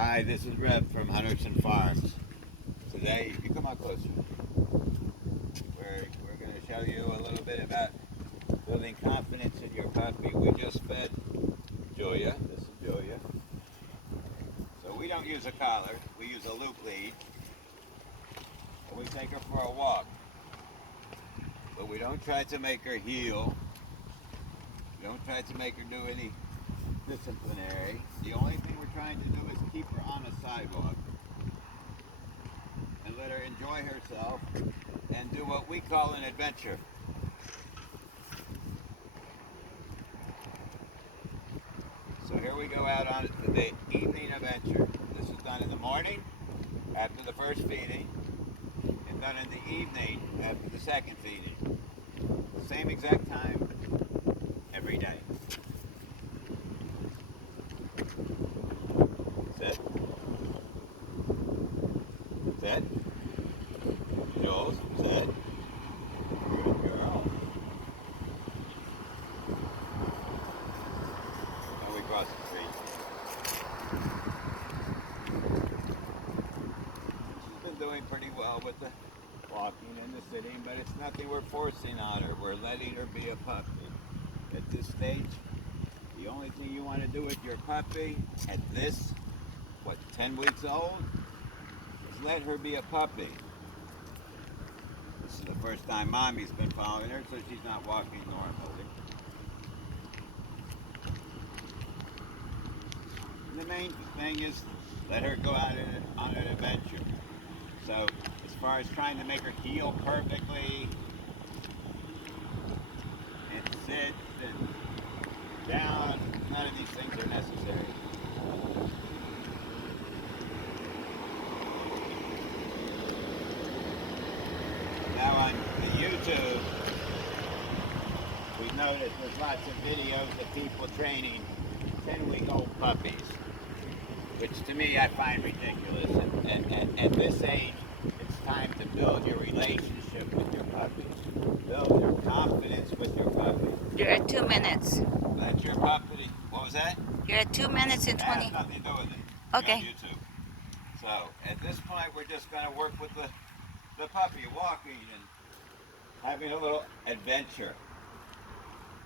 Hi, this is Reb from Hunterson Farms. Today, you come out closer. We're going to show you a little bit about building confidence in your puppy. We just fed Julia. This is Julia. So we don't use a collar. We use a loop lead. And we take her for a walk. But we don't try to make her heel. We don't try to make her do any disciplinary. The only thing we're trying to do is keep her on a sidewalk and let her enjoy herself and do what we call an adventure. So here we go out on the evening adventure. This is done in the morning after the first feeding and done in the evening after the second feeding. Same exact time every day. Sit. Sit. Jules, sit. Good girl. Now we cross the street. She's been doing pretty well with the walking and the sitting, but it's nothing we're forcing on her. We're letting her be a puppy. At this stage, the only thing you want to do with your puppy at this, 10 weeks old, is let her be a puppy. This is the first time mommy's been following her, so she's not walking normally. And the main thing is let her go out on an adventure. So as far as trying to make her heel perfectly and sit and down, none of these things are necessary. Now on the YouTube, we've noticed there's lots of videos of people training 10-week-old puppies, which to me I find ridiculous. And at this age, it's time to build your relationship with your puppy. Build your confidence with your puppy. You're at 2 minutes. Let your puppy, what was that? You're at 2 minutes and 20. That has nothing to do with it. Okay. On YouTube. So at this point, we're just going to work with the puppy, walking and having a little adventure.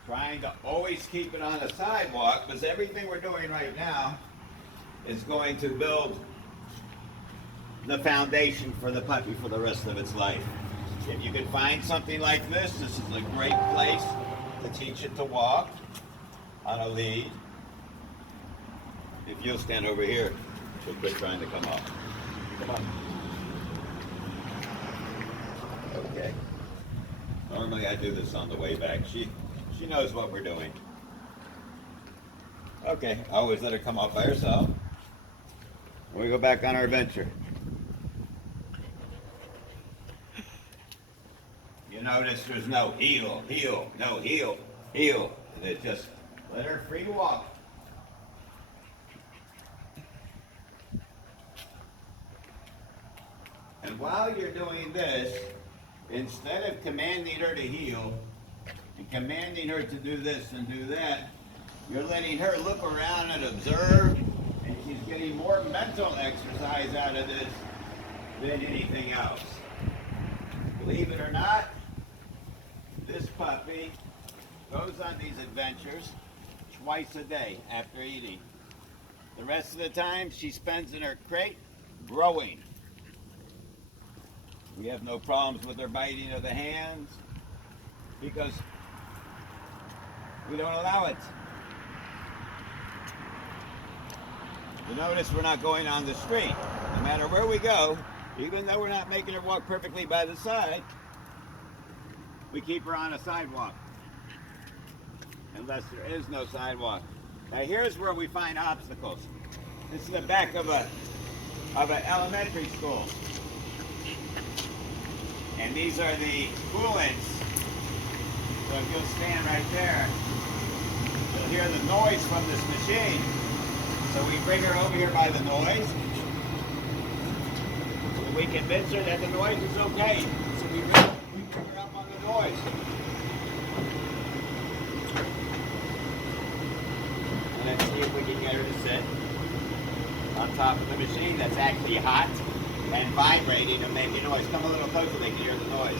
Trying to always keep it on the sidewalk, because everything we're doing right now is going to build the foundation for the puppy for the rest of its life. If you can find something like this, this is a great place to teach it to walk on a lead. If you'll stand over here, she'll quit trying to come up. Come on. Okay. Normally I do this on the way back. She knows what we're doing. Okay, I always let her come up by herself. We go back on our adventure. You notice there's no heel, no heel. And it just let her free walk. And while you're doing this, instead of commanding her to heel and commanding her to do this and do that, you're letting her look around and observe, and she's getting more mental exercise out of this than anything else. Believe it or not, this puppy goes on these adventures twice a day after eating. The rest of the time she spends in her crate growing. We have no problems with her biting of the hands because we don't allow it. You notice we're not going on the street. No matter where we go, even though we're not making her walk perfectly by the side, we keep her on a sidewalk. Unless there is no sidewalk. Now here's where we find obstacles. This is the back of an elementary school. And these are the coolants. So if you'll stand right there, you'll hear the noise from this machine. So we bring her over here by the noise. So we convince her that the noise is okay. So we bring her up on the noise. And let's see if we can get her to sit. on top of the machine that's actually hot and vibrating and making noise. Come a little closer, they can hear the noise.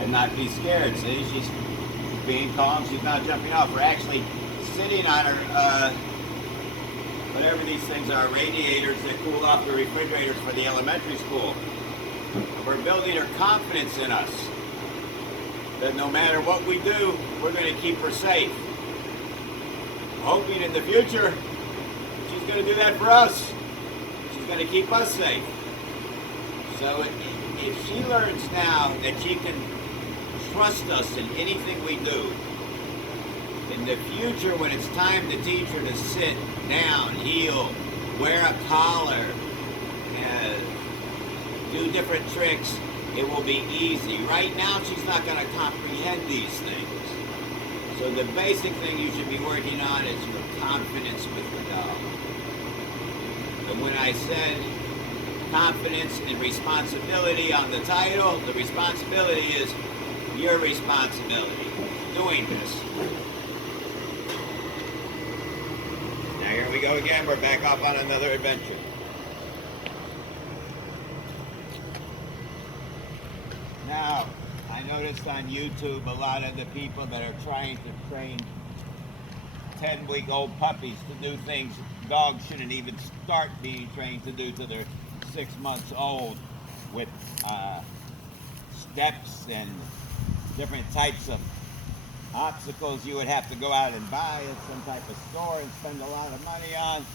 And not be scared, see? She's being calm, she's not jumping off. We're actually sitting on her, whatever these things are, radiators that cool off the refrigerators for the elementary school. We're building her confidence in us. That no matter what we do, we're going to keep her safe. Hoping in the future, she's going to do that for us. She's going to keep us safe. So if she learns now that she can trust us in anything we do, in the future when it's time to teach her to sit down, heel, wear a collar, do different tricks, it will be easy. Right now, she's not going to comprehend these things. So the basic thing you should be working on is your confidence with the dog. And when I said confidence and responsibility on the title, the responsibility is your responsibility doing this. Now here we go again. We're back off on another adventure. Now, I noticed on YouTube a lot of the people that are trying to train 10-week-old puppies to do things dogs shouldn't even start being trained to do till they're 6 months old, with steps and different types of obstacles you would have to go out and buy at some type of store and spend a lot of money on.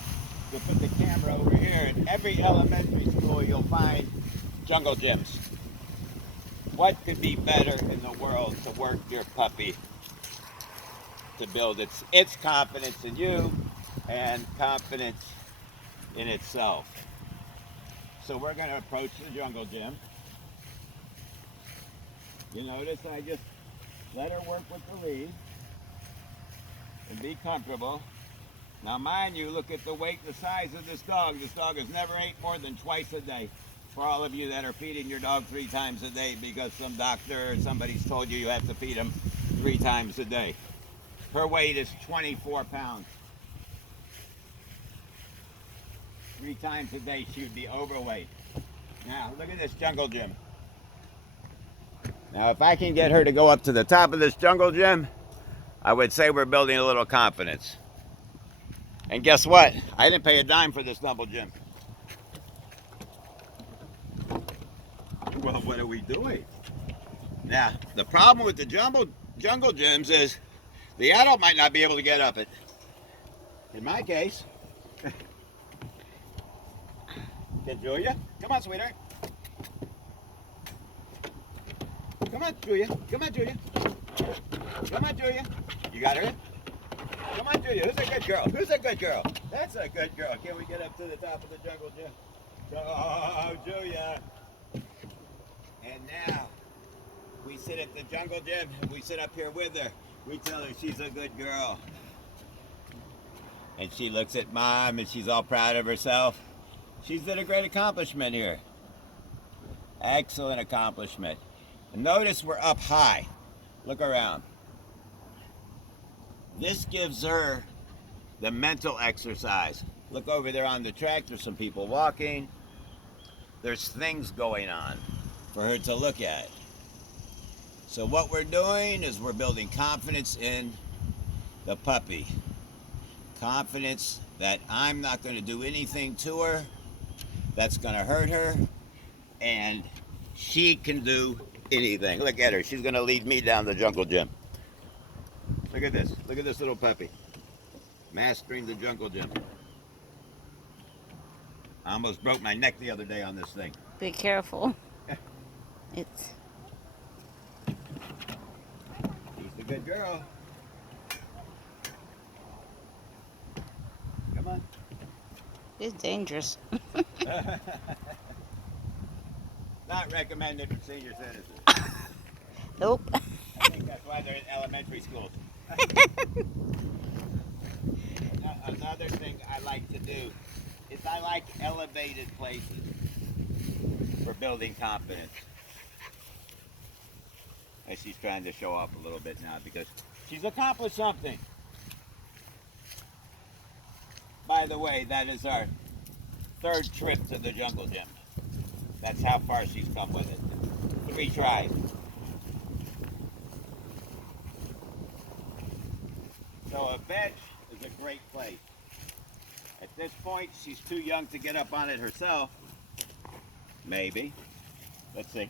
To put the camera over here, in every elementary school you'll find jungle gyms. What could be better in the world to work your puppy to build its confidence in you and confidence in itself? So we're going to approach the jungle gym. You notice I just let her work with the lead and be comfortable. Now mind you, look at the weight and the size of this dog. This dog has never ate more than twice a day. For all of you that are feeding your dog 3 times a day because some doctor or somebody's told you you have to feed him 3 times a day. Her weight is 24 pounds. 3 times a day she would be overweight. Now look at this jungle gym. Now if I can get her to go up to the top of this jungle gym, I would say we're building a little confidence. And guess what? I didn't pay a dime for this double gym. Well, what are we doing? Now, the problem with the jungle gyms is the adult might not be able to get up it. In my case, can Julia? Come on, sweetheart. Come on, Julia. Come on, Julia. Come on, Julia. You got her? Come on, Julia. Who's a good girl? Who's a good girl? That's a good girl. Can we get up to the top of the jungle gym? Oh, Julia. And now, we sit at the jungle gym, and we sit up here with her. We tell her she's a good girl. And she looks at Mom, and she's all proud of herself. She's did a great accomplishment here. Excellent accomplishment. And notice we're up high. Look around. This gives her the mental exercise. Look over there on the track. There's some people walking. There's things going on for her to look at. So what we're doing is we're building confidence in the puppy. Confidence that I'm not going to do anything to her that's going to hurt her, and she can do anything. Look at her. She's going to lead me down the jungle gym. Look at this. Look at this little puppy. Mastering the jungle gym. I almost broke my neck the other day on this thing. Be careful. It's. She's a good girl. Come on. It's dangerous. Not recommended for senior citizens. Nope. I think that's why they're in elementary schools. Another thing I like to do is I like elevated places for building confidence. And she's trying to show off a little bit now because she's accomplished something. by the way, that is our third trip to the jungle gym. That's how far she's come with it. 3 tries. So a bench is a great place. At this point, she's too young to get up on it herself. Maybe. Let's see.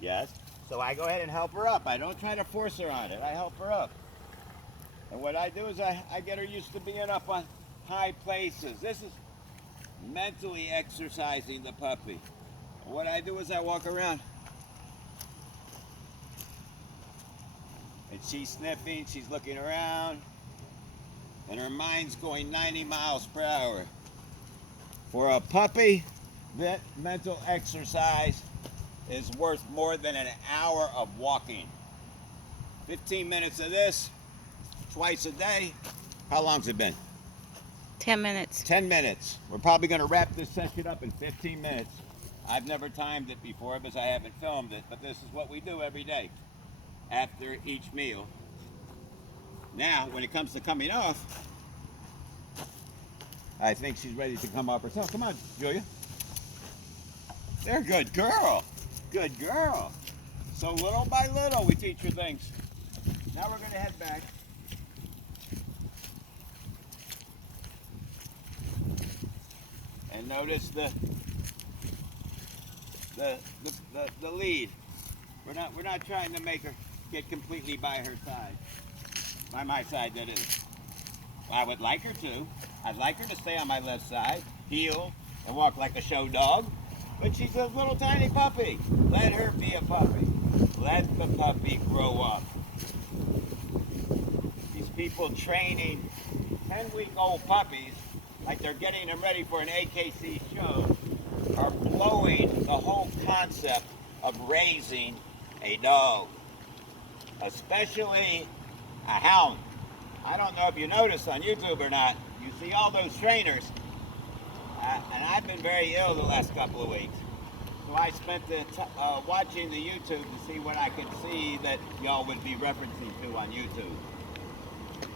Yes. So I go ahead and help her up. I don't try to force her on it. I help her up. And what I do is I get her used to being up on high places. This is mentally exercising the puppy. And what I do is I walk around. And she's sniffing, she's looking around, and her mind's going 90 miles per hour. For a puppy, that mental exercise is worth more than an hour of walking. 15 minutes of this, twice a day. How long's it been? 10 minutes. 10 minutes. We're probably going to wrap this session up in 15 minutes. I've never timed it before because I haven't filmed it, but this is what we do every day after each meal. Now, when it comes to coming off, I think she's ready to come off herself. Come on, Julia. There, good girl. Good girl. So little by little, we teach her things. Now we're going to head back. And notice the lead. We're not trying to make her get completely by her side. By my side, that is. I would like her to. I'd like her to stay on my left side, heel, and walk like a show dog. But she's a little tiny puppy. Let her be a puppy. Let the puppy grow up. These people training 10-week-old puppies like they're getting them ready for an AKC show are blowing the whole concept of raising a dog, especially a hound. I don't know if you noticed on YouTube or not, you see all those trainers, and I've been very ill the last couple of weeks. So I spent watching the YouTube to see what I could see that y'all would be referencing to on YouTube.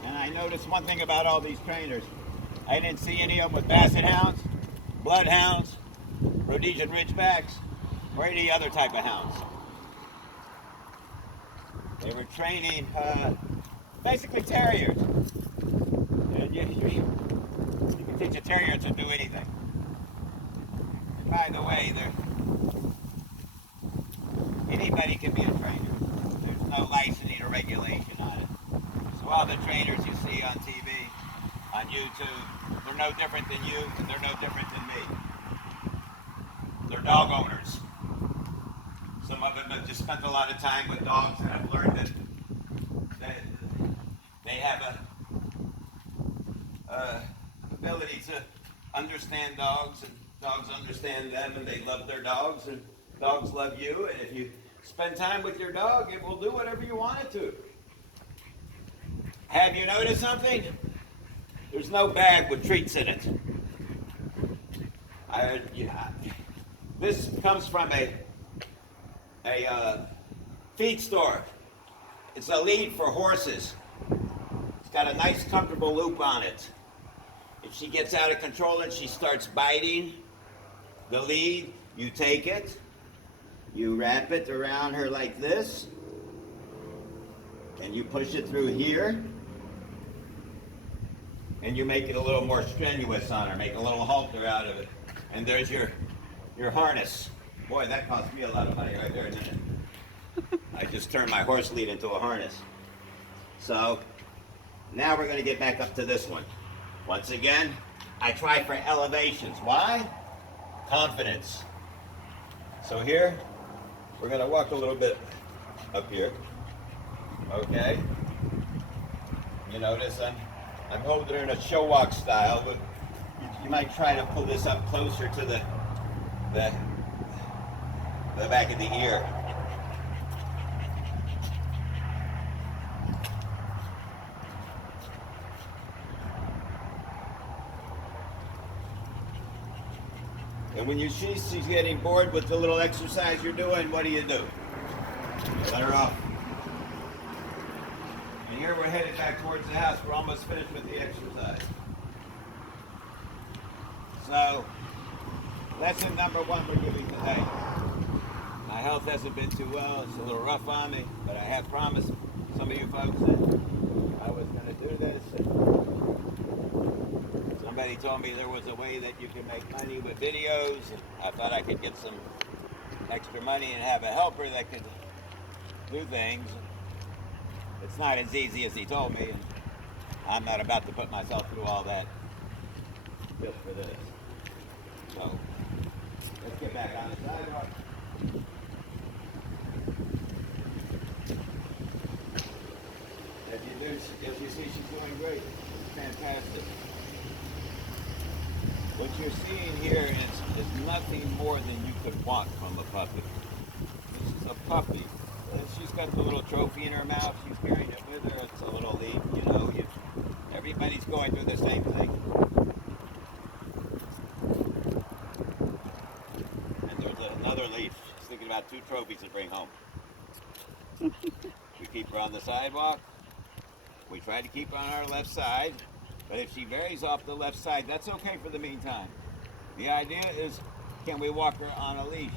And I noticed one thing about all these trainers. I didn't see any of them with basset hounds, bloodhounds, Rhodesian Ridgebacks, or any other type of hounds. They were training basically terriers. And you can teach a terrier to do anything. And by the way, anybody can be a trainer. There's no licensing or regulation on it. So all the trainers you see on TV, on YouTube, they're no different than you, and they're no different than me. They're dog owners. Some of them have just spent a lot of time with dogs and have learned that they have a ability to understand dogs, and dogs understand them, and they love their dogs, and dogs love you. And if you spend time with your dog, it will do whatever you want it to. Have you noticed something? There's no bag with treats in it. This comes from a feed store. It's a lead for horses. It's got a nice comfortable loop on it. If she gets out of control and she starts biting the lead, you take it, you wrap it around her like this, and you push it through here, and you make it a little more strenuous on her, make a little halter out of it. And there's your harness. Boy, that cost me a lot of money right there, didn't it? I just turned my horse lead into a harness. So now we're going to get back up to this one. Once again, I try for elevations. Why? Confidence. So here, we're going to walk a little bit up here. Okay? You notice I'm holding her in a show walk style, but you might try to pull this up closer to the back of the ear. And when you see she's getting bored with the little exercise you're doing, what do? You let her off. And here we're headed back towards the house. We're almost finished with the exercise. So, lesson number 1 we're giving today. My health hasn't been too well. It's a little rough on me, but I have promised some of you folks that I was going to do this. Somebody told me there was a way that you can make money with videos. I thought I could get some extra money and have a helper that could do things. It's not as easy as he told me, and I'm not about to put myself through all that just for this. So, let's get back on the sidewalk. As you see, she's doing great. Fantastic. What you're seeing here is nothing more than you could want from a puppy. This is a puppy. She's got the little trophy in her mouth. She's carrying it with her. It's a little leaf, you know. Everybody's going through the same thing. And there's another leaf. She's thinking about 2 trophies to bring home. We keep her on the sidewalk. We try to keep her on our left side. But if she varies off the left side, that's okay for the meantime. The idea is, can we walk her on a leash?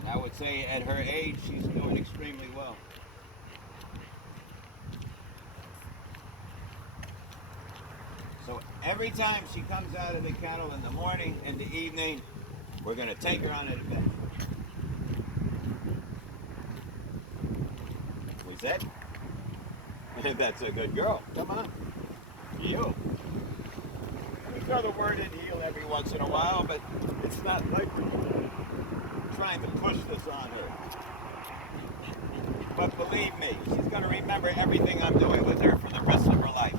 And I would say at her age, she's doing extremely well. So every time she comes out of the kennel in the morning and the evening, we're going to take her on an adventure. We said? That's a good girl. Come on. Heel. We throw the word in heel every once in a while, but it's not like we're trying to push this on her. But believe me, she's going to remember everything I'm doing with her for the rest of her life.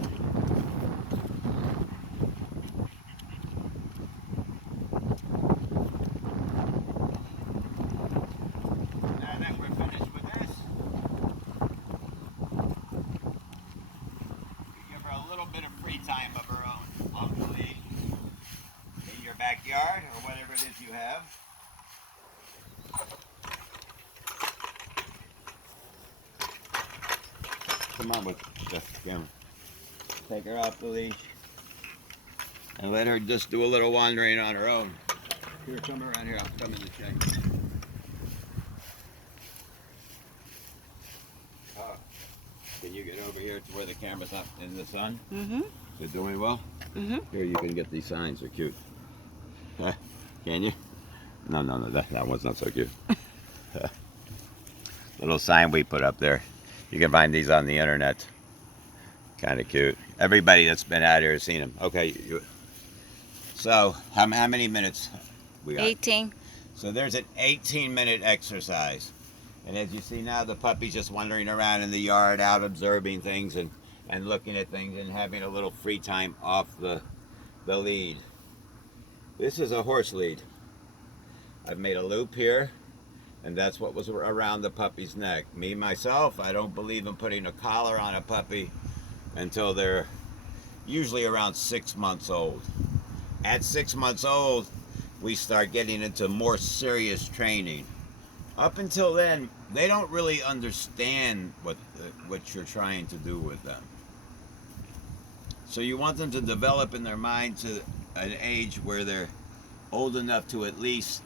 Now that we're finished with this, we give her a little bit of free time of her own, locally, in your backyard, or whatever it is you have. Come on with the camera. Take her off the leash and let her just do a little wandering on her own. Here, come around here. I'll come in the chain. Oh, can you get over here to where the camera's not in the sun? Mm-hmm. You're doing well? Mm-hmm. Here, you can get these signs. They're cute. Can you? No, that one's not so cute. Little sign we put up there. You can find these on the internet. Kind of cute. Everybody that's been out here has seen them. Okay. So, how many minutes we got? 18. So there's an 18-minute exercise. And as you see now, the puppy's just wandering around in the yard, out observing things and looking at things and having a little free time off the lead. This is a horse lead. I've made a loop here, and that's what was around the puppy's neck. Me, myself, I don't believe in putting a collar on a puppy until they're usually around 6 months old. At 6 months old, we start getting into more serious training. Up until then, they don't really understand what you're trying to do with them. So you want them to develop in their mind to an age where they're old enough to at least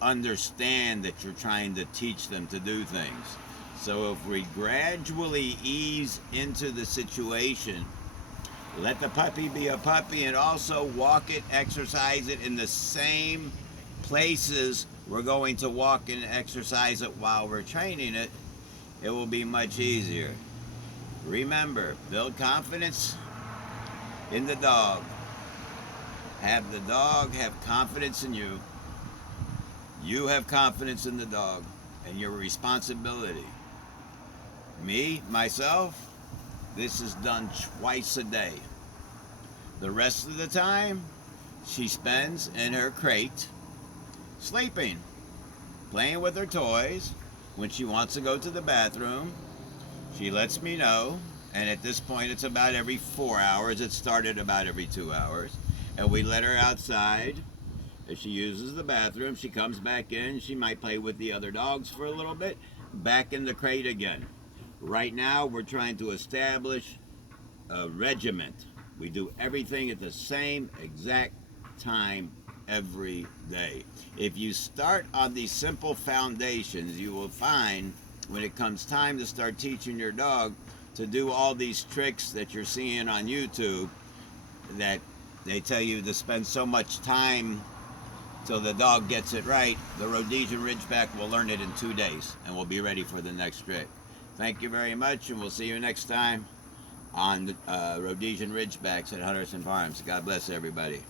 understand that you're trying to teach them to do things. So if we gradually ease into the situation, let the puppy be a puppy and also walk it, exercise it in the same places we're going to walk and exercise it while we're training it, it will be much easier. Remember, build confidence in the dog. Have the dog have confidence in you. You have confidence in the dog and your responsibility. Me, myself, this is done twice a day. The rest of the time, she spends in her crate, sleeping, playing with her toys. When she wants to go to the bathroom, she lets me know, and at this point it's about every 4 hours. It started about every 2 hours. And we let her outside. If she uses the bathroom, she comes back in. She might play with the other dogs for a little bit. Back in the crate again. Right now, we're trying to establish a regiment. We do everything at the same exact time every day. If you start on these simple foundations, you will find when it comes time to start teaching your dog to do all these tricks that you're seeing on YouTube, that they tell you to spend so much time till the dog gets it right, the Rhodesian Ridgeback will learn it in 2 days and will be ready for the next trick. Thank you very much, and we'll see you next time on Rhodesian Ridgebacks at Hunterson Farms. God bless everybody.